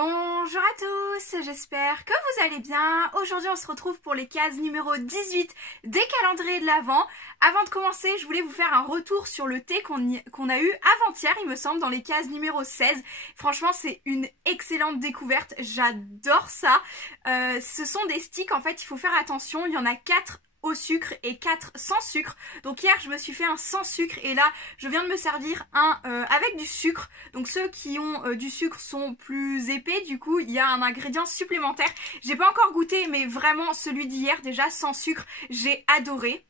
Bonjour à tous, j'espère que vous allez bien. Aujourd'hui on se retrouve pour les cases numéro 18 des calendriers de l'Avent. Avant de commencer, je voulais vous faire un retour sur le thé qu'on a eu avant-hier, il me semble, dans les cases numéro 16. Franchement, c'est une excellente découverte, j'adore ça. Ce sont des sticks, en fait, il faut faire attention, il y en a 4 au sucre et 4 sans sucre. Donc hier je me suis fait un sans sucre et là je viens de me servir un avec du sucre. Donc ceux qui ont du sucre sont plus épais, du coup il y a un ingrédient supplémentaire. J'ai pas encore goûté mais vraiment celui d'hier déjà sans sucre j'ai adoré.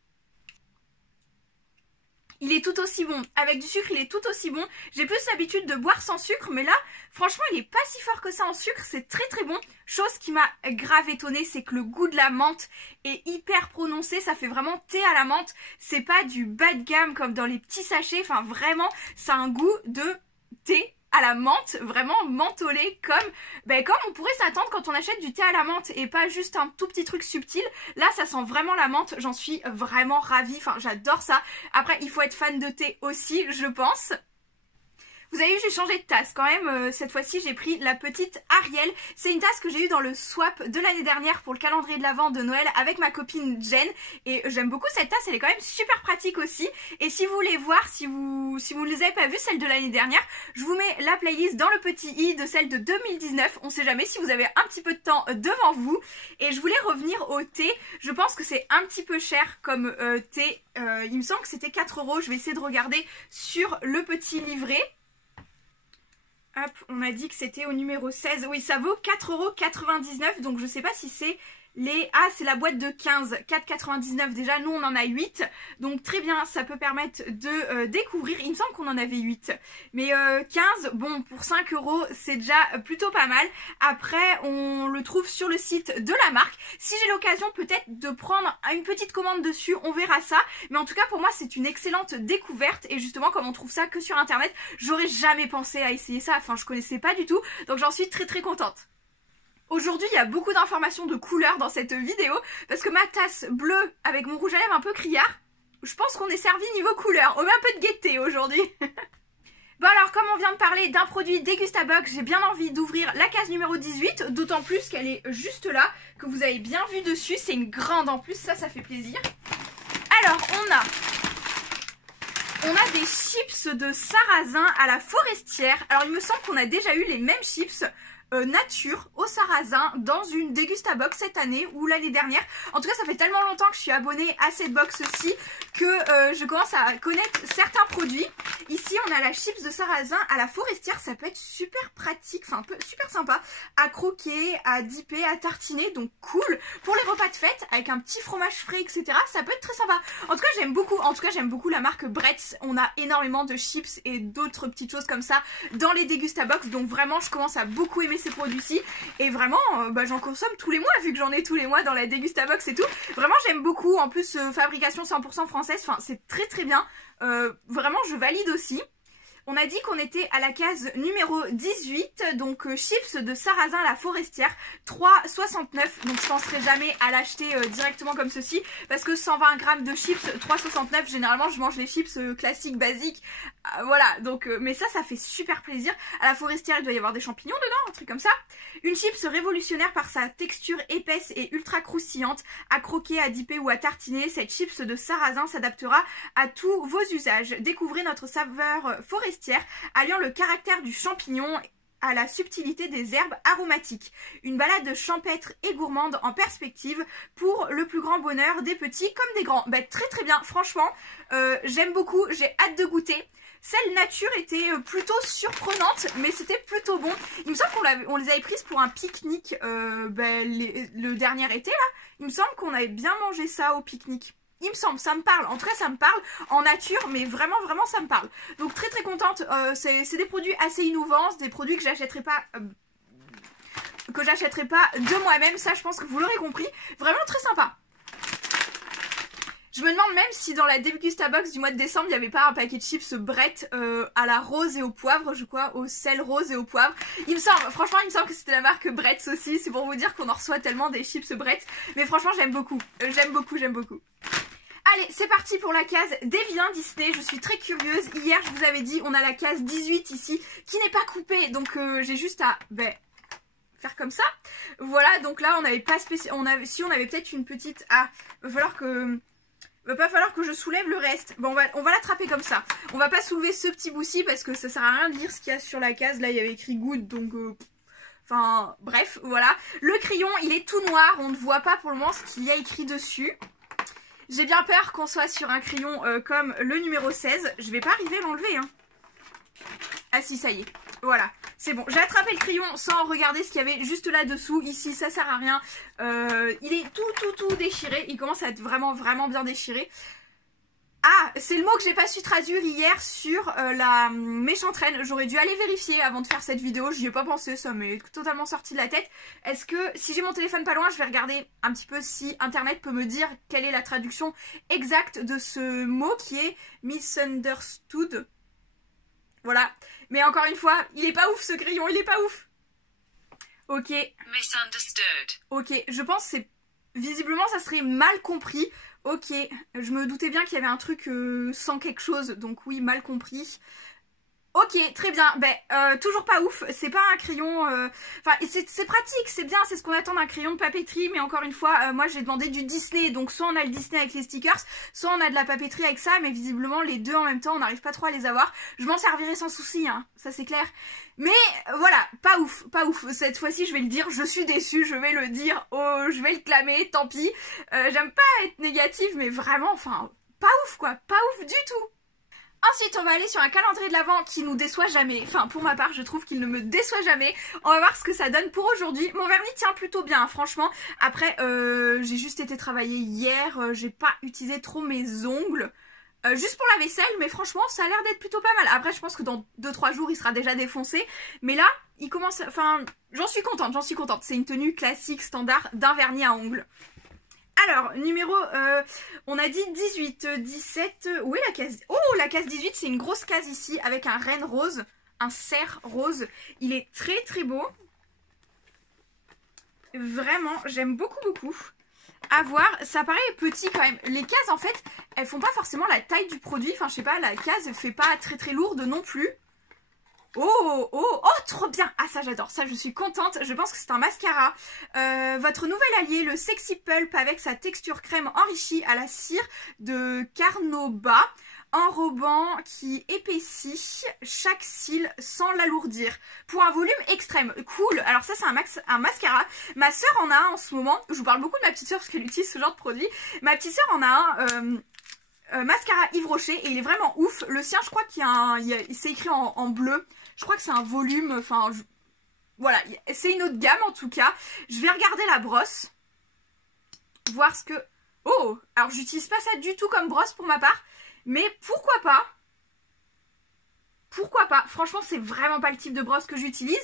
Il est tout aussi bon. Avec du sucre, il est tout aussi bon. J'ai plus l'habitude de boire sans sucre, mais là, franchement, il est pas si fort que ça en sucre. C'est très très bon. Chose qui m'a grave étonnée, c'est que le goût de la menthe est hyper prononcé. Ça fait vraiment thé à la menthe. C'est pas du bas de gamme comme dans les petits sachets. Enfin, vraiment, ça a un goût de thé à la menthe, vraiment mentholé comme on pourrait s'attendre quand on achète du thé à la menthe et pas juste un tout petit truc subtil. Là ça sent vraiment la menthe, j'en suis vraiment ravie, enfin j'adore ça. Après il faut être fan de thé aussi je pense. Vous avez vu, j'ai changé de tasse quand même, cette fois-ci j'ai pris la petite Ariel. C'est une tasse que j'ai eue dans le swap de l'année dernière pour le calendrier de l'Avent de Noël avec ma copine Jen. Et j'aime beaucoup cette tasse, elle est quand même super pratique aussi. Et si vous voulez voir, si vous ne les avez pas vues, celle de l'année dernière, je vous mets la playlist dans le petit i de celle de 2019. On sait jamais si vous avez un petit peu de temps devant vous. Et je voulais revenir au thé, je pense que c'est un petit peu cher comme thé. Il me semble que c'était 4 €, je vais essayer de regarder sur le petit livret. Hop, on m'a dit que c'était au numéro 16. Oui, ça vaut 4,99 €. Donc je sais pas si c'est les... Ah, c'est la boîte de 15. 4,99 € déjà. Nous, on en a 8. Donc très bien, ça peut permettre de découvrir. Il me semble qu'on en avait 8. Mais 15, bon, pour 5 €, c'est déjà plutôt pas mal. Après, on le trouve sur le site de la marque. Si j'ai l'occasion peut-être de prendre une petite commande dessus, on verra ça. Mais en tout cas, pour moi, c'est une excellente découverte. Et justement, comme on trouve ça que sur Internet, j'aurais jamais pensé à essayer ça. Enfin, je connaissais pas du tout. Donc j'en suis très très contente. Aujourd'hui, il y a beaucoup d'informations de couleurs dans cette vidéo parce que ma tasse bleue avec mon rouge à lèvres un peu criard, je pense qu'on est servi niveau couleur. On met un peu de gaieté aujourd'hui. Bon alors, comme on vient de parler d'un produit Degustabox, j'ai bien envie d'ouvrir la case numéro 18, d'autant plus qu'elle est juste là, que vous avez bien vu dessus. C'est une grande en plus, ça fait plaisir. Alors, on a des chips de sarrasin à la forestière. Alors, il me semble qu'on a déjà eu les mêmes chips nature au sarrasin dans une Degustabox cette année ou l'année dernière. En tout cas ça fait tellement longtemps que je suis abonnée à cette box-ci que je commence à connaître certains produits. Ici on a la chips de sarrasin à la forestière, ça peut être super pratique, enfin super sympa à croquer, à dipper, à tartiner, donc cool pour les repas de fête avec un petit fromage frais etc. Ça peut être très sympa. En tout cas j'aime beaucoup la marque Bretz. On a énormément de chips et d'autres petites choses comme ça dans les Degustabox, donc vraiment je commence à beaucoup aimer ces produits-ci et vraiment j'en consomme tous les mois vu que j'en ai tous les mois dans la Degustabox et tout. Vraiment j'aime beaucoup, en plus fabrication 100% française, enfin c'est très très bien, vraiment je valide aussi. On a dit qu'on était à la case numéro 18, donc chips de sarrasin à la forestière, 3,69. Donc je penserai jamais à l'acheter directement comme ceci, parce que 120 grammes de chips, 3,69, généralement je mange les chips classiques, basiques, voilà. Donc, mais ça fait super plaisir. À la forestière il doit y avoir des champignons dedans, un truc comme ça. Une chips révolutionnaire par sa texture épaisse et ultra croustillante, à croquer, à dipper ou à tartiner. Cette chips de sarrasin s'adaptera à tous vos usages. Découvrez notre saveur forestière alliant le caractère du champignon à la subtilité des herbes aromatiques. Une balade champêtre et gourmande en perspective pour le plus grand bonheur des petits comme des grands. Très très bien, franchement, j'aime beaucoup, j'ai hâte de goûter. Celle nature était plutôt surprenante, mais c'était plutôt bon. Il me semble qu'on les avait prises pour un pique-nique le dernier été là. Il me semble qu'on avait bien mangé ça au pique-nique. Il me semble, ça me parle, en tout cas ça me parle en nature, mais vraiment ça me parle. Donc très très contente, c'est des produits assez innovants, des produits que j'achèterai pas de moi-même, ça je pense que vous l'aurez compris, vraiment très sympa. Je me demande même si dans la Degustabox du mois de décembre, il n'y avait pas un paquet de chips Brett à la rose et au poivre, je crois, au sel rose et au poivre. Il me semble, franchement, il me semble que c'était la marque Bretz aussi. C'est pour vous dire qu'on en reçoit tellement des chips Bretz. Mais franchement, j'aime beaucoup. J'aime beaucoup. Allez, c'est parti pour la case des vilains Disney. Je suis très curieuse. Hier, je vous avais dit, on a la case 18 ici, qui n'est pas coupée. Donc, j'ai juste à faire comme ça. Voilà, donc là on avait pas si on avait peut-être une petite... Ah, va pas falloir que je soulève le reste. Bon, on va l'attraper comme ça. On va pas soulever ce petit bout-ci parce que ça sert à rien de lire ce qu'il y a sur la case. Là il y avait écrit good, donc... Enfin, bref, voilà. Le crayon, il est tout noir. On ne voit pas pour le moment ce qu'il y a écrit dessus. J'ai bien peur qu'on soit sur un crayon comme le numéro 16. Je vais pas arriver à l'enlever, hein. Ah si, ça y est. Voilà, c'est bon. J'ai attrapé le crayon sans regarder ce qu'il y avait juste là-dessous. Ici, ça sert à rien. Il est tout déchiré. Il commence à être vraiment bien déchiré. Ah, c'est le mot que j'ai pas su traduire hier sur la méchante reine. J'aurais dû aller vérifier avant de faire cette vidéo. J'y ai pas pensé, ça m'est totalement sorti de la tête. Est-ce que, si j'ai mon téléphone pas loin, je vais regarder un petit peu si internet peut me dire quelle est la traduction exacte de ce mot qui est misunderstood. Voilà. Mais encore une fois, il est pas ouf ce crayon, il est pas ouf. Ok. Misunderstood. Ok, je pense que c'est... Visiblement, ça serait mal compris. Ok, je me doutais bien qu'il y avait un truc sans quelque chose, donc oui, mal compris. Ok, très bien, toujours pas ouf, c'est pas un crayon... Enfin, c'est pratique, c'est bien, c'est ce qu'on attend d'un crayon de papeterie, mais encore une fois, moi j'ai demandé du Disney, donc soit on a le Disney avec les stickers, soit on a de la papeterie avec ça, mais visiblement les deux en même temps, on n'arrive pas trop à les avoir. Je m'en servirai sans souci, hein, ça c'est clair. Mais voilà, pas ouf, pas ouf. Cette fois-ci, je vais le dire, je suis déçue, je vais le dire, oh, je vais le clamer, tant pis. J'aime pas être négative, mais vraiment, enfin, pas ouf quoi, pas ouf du tout. Ensuite, on va aller sur un calendrier de l'Avent qui nous déçoit jamais. Enfin, pour ma part, je trouve qu'il ne me déçoit jamais. On va voir ce que ça donne pour aujourd'hui. Mon vernis tient plutôt bien, franchement. Après, j'ai juste été travailler hier. J'ai pas utilisé trop mes ongles. Juste pour la vaisselle, mais franchement, ça a l'air d'être plutôt pas mal. Après, je pense que dans 2-3 jours, il sera déjà défoncé. Mais là, il commence... Enfin, j'en suis contente, j'en suis contente. C'est une tenue classique, standard, d'un vernis à ongles. Alors, numéro, on a dit 18, 17, où est la case? Oh, la case 18, c'est une grosse case ici, avec un renne rose, un cerf rose. Il est très beau. Vraiment, j'aime beaucoup. À voir, ça paraît petit quand même. Les cases, en fait, elles font pas forcément la taille du produit. Enfin, je sais pas, la case fait pas très lourde non plus. Oh, trop bien. Ah, ça j'adore, ça je suis contente. Je pense que c'est un mascara. Votre nouvel allié, le Sexy Pulp, avec sa texture crème enrichie à la cire de Carnauba, enrobant qui épaissit chaque cil sans l'alourdir, pour un volume extrême. Cool. Alors ça c'est un mascara. Ma soeur en a un en ce moment. Je vous parle beaucoup de ma petite soeur parce qu'elle utilise ce genre de produit. Ma petite soeur en a un mascara Yves Rocher et il est vraiment ouf. Le sien, je crois qu'il y a c'est écrit en bleu. Je crois que c'est un volume, enfin, voilà, c'est une autre gamme en tout cas. Je vais regarder la brosse, voir ce que... Oh, alors j'utilise pas ça du tout comme brosse pour ma part, mais pourquoi pas? Pourquoi pas? Franchement, c'est vraiment pas le type de brosse que j'utilise.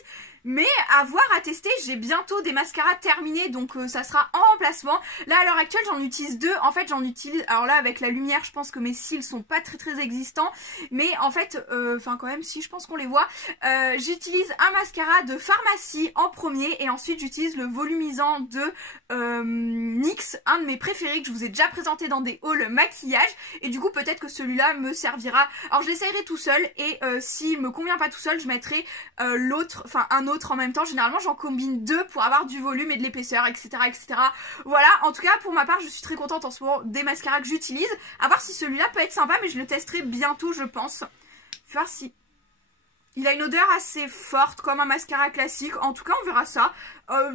Mais à voir, à tester, j'ai bientôt des mascaras terminés, donc ça sera en remplacement. Là, à l'heure actuelle, j'en utilise deux. En fait, j'en utilise... Alors là, avec la lumière, je pense que mes cils sont pas très existants. Mais en fait, enfin quand même, si, je pense qu'on les voit. J'utilise un mascara de pharmacie en premier. Et ensuite, j'utilise le volumisant de NYX, un de mes préférés que je vous ai déjà présenté dans des hauls maquillage. Et du coup, peut-être que celui-là me servira. Alors, je l'essayerai tout seul. Et s'il me convient pas tout seul, je mettrai l'autre, enfin un autre en même temps. Généralement j'en combine deux pour avoir du volume et de l'épaisseur, etc. Voilà, en tout cas pour ma part je suis très contente en ce moment des mascaras que j'utilise. À voir si celui-là peut être sympa, mais je le testerai bientôt je pense. Faut voir si... Il a une odeur assez forte comme un mascara classique. En tout cas on verra ça.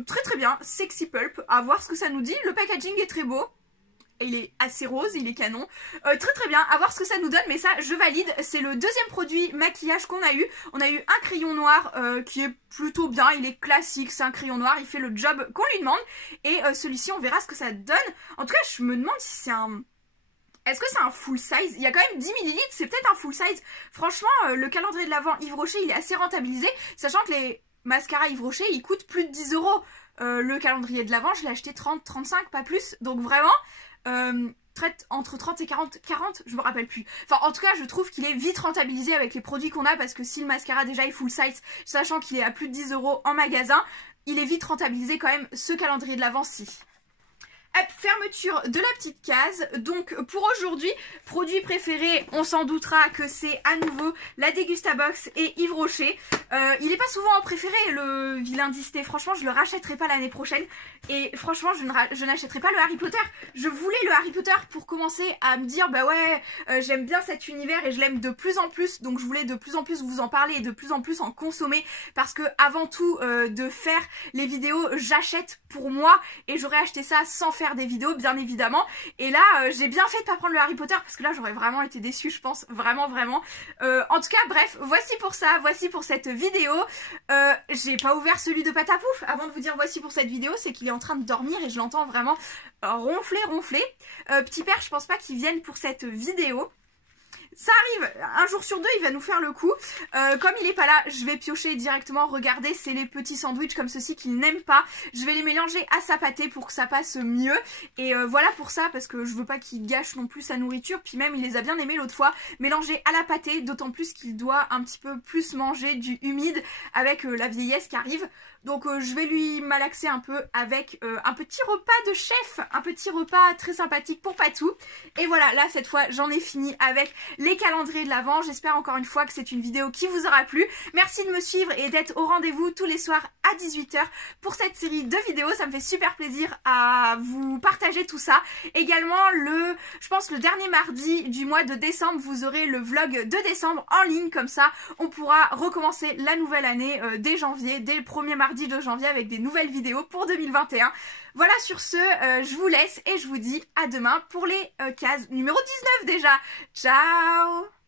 Très bien, Sexy Pulp. À voir ce que ça nous dit. Le packaging est très beau. Et il est assez rose, il est canon. Très bien, à voir ce que ça nous donne, mais ça je valide. C'est le deuxième produit maquillage qu'on a eu. On a eu un crayon noir qui est plutôt bien, il est classique, c'est un crayon noir, il fait le job qu'on lui demande. Et celui-ci on verra ce que ça donne. En tout cas je me demande si c'est un... Est-ce que c'est un full size? Il y a quand même 10 ml, c'est peut-être un full size. Franchement, le calendrier de l'Avent Yves Rocher il est assez rentabilisé, sachant que les mascaras Yves Rocher ils coûtent plus de 10 €. Le calendrier de l'Avent je l'ai acheté 30, 35, pas plus. Donc vraiment... entre 30 et 40, je me rappelle plus. Enfin en tout cas je trouve qu'il est vite rentabilisé avec les produits qu'on a, parce que si le mascara déjà est full size, sachant qu'il est à plus de 10 € en magasin, il est vite rentabilisé quand même ce calendrier de l'Avent-ci. Hop, fermeture de la petite case. Donc pour aujourd'hui, produit préféré, on s'en doutera que c'est à nouveau la Dégustabox et Yves Rocher. Il est pas souvent en préféré le vilain Disney, franchement je le rachèterai pas l'année prochaine. Et franchement je n'achèterai pas le Harry Potter. Je voulais le Harry Potter pour commencer à me dire bah ouais j'aime bien cet univers et je l'aime de plus en plus. Donc je voulais de plus en plus vous en parler et de plus en plus en consommer. Parce que avant tout de faire les vidéos, j'achète pour moi et j'aurais acheté ça sans faire des vidéos bien évidemment. Et là j'ai bien fait de pas prendre le Harry Potter parce que là j'aurais vraiment été déçue je pense, vraiment. En tout cas bref, voici pour ça, voici pour cette vidéo. J'ai pas ouvert celui de Patapouf avant de vous dire voici pour cette vidéo, c'est qu'il est en train de dormir et je l'entends vraiment ronfler. Petit père, je pense pas qu'il vienne pour cette vidéo. Ça arrive, un jour sur deux il va nous faire le coup. Comme il est pas là, je vais piocher directement. Regardez, c'est les petits sandwichs comme ceci qu'il n'aime pas. Je vais les mélanger à sa pâtée pour que ça passe mieux. Et voilà pour ça, parce que je veux pas qu'il gâche non plus sa nourriture. Puis même il les a bien aimés l'autre fois, mélangés à la pâtée. D'autant plus qu'il doit un petit peu plus manger du humide avec la vieillesse qui arrive. Donc je vais lui malaxer un peu avec un petit repas de chef, un petit repas très sympathique pour Patou. Et voilà, là cette fois j'en ai fini avec les calendriers de l'Avent. J'espère encore une fois que c'est une vidéo qui vous aura plu. Merci de me suivre et d'être au rendez-vous tous les soirs à 18 h pour cette série de vidéos. Ça me fait super plaisir à vous partager tout ça. Également je pense le dernier mardi du mois de décembre, vous aurez le vlog de décembre en ligne. Comme ça, on pourra recommencer la nouvelle année dès janvier, dès le premier mardi de janvier avec des nouvelles vidéos pour 2021. Voilà, sur ce, je vous laisse et je vous dis à demain pour les cases numéro 19 déjà. Ciao!